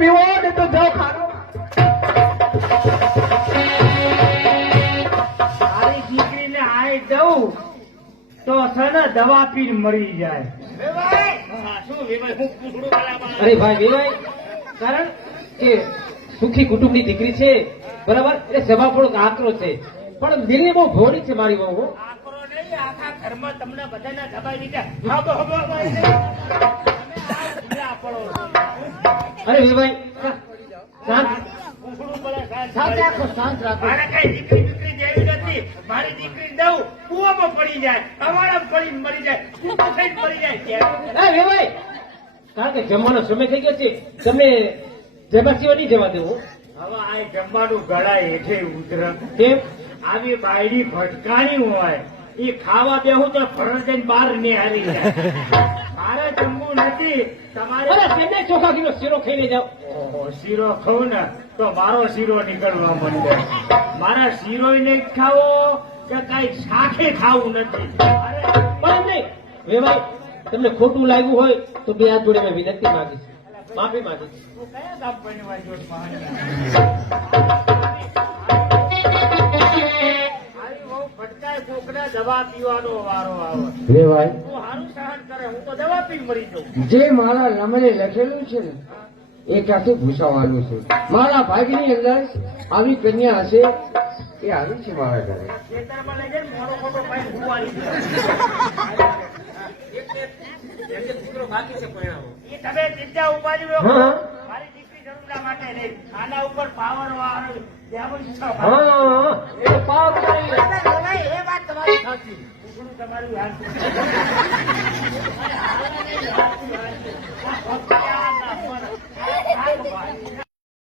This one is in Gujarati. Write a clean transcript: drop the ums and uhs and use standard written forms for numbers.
પીવો ને તો જાઓ ખાનો. મારી દીકરીને આઈ દઉં તો છે ને દવા પીને મરી જાય. અરે ભાઈ વેવાય, કારણ કે સુખી કુટુંબની દીકરી છે, બરાબર, એટલે સ્વભાવ થોડોક આકરો છે, પણ મિલી બહુ ભોળી છે મારી વહુ. આકરો નહીં, આખા ઘરમાં તમને બધાને દબાઈ દીધા. અરે વેવાય શાંત શાંત રાખો, શાંત રાખો. મારે કઈ દીકરી જેવી નથી. મારી દીકરી દઉં કુવામાં પડી જાય, અવાડામાં પડીને મરી જાય, કૂકું થઈને મરી જાય. અરે વેવાય, કારણ કે જમવાનો સમય થઈ ગયો છે, તમે જમા સિવાય નહીં જવા દેવો. હવે આ જમવાનું ગળા હેઠે ઉતર. કેમ? આવી બાયડી ભટકાણી હોય એ ખાવા બેહું તો ફરજ જઈને બહાર નિહારી જાય. મારે જમવું નથી. તમારે અરે તેને ચોખા કિલો શીરો ખાઈને જાઓ. ઓહો, શીરો ખાઉં ને તો મારો શીરો નીકળવા માંડે. મારા શીરો નહીં ખાવો કે કઈ શાખે ખાવું નથી. અરે પણ નહીં વેવાય, તમને ખોટું લાગ્યું હોય તો બે હાથ જોડે મેં વિનંતી માંગીશ, માફી માંગીશ. તું કયા ગામ બનવા જો આવી બહુ ભટકાય કોકના દવા પીવાનો વારો આવે. વેવાય, તું સારું સહન કરે, હું તો દવા પી મરી જાઉં. જે મારા લમણે લખેલું છે ને એ ક્યાંથી ભૂસાવાનું છે. મારા ભાગની અંદર આવી કન્યા હશે એ આવી છે મારા ઘરે. ખેતરમાં લઈ જઈને મોડો મોટો ભાઈ ભૂવાની એ તમે ચિંતા ઉપાડી લો. હા. મારી દીકરી જરૂરના માટે નહીં, આના ઉપર પાવર વાળો હા, એ પાવ કરી લે. એ વાત તમારી સાચી. ઉઘડું તમારું હાથ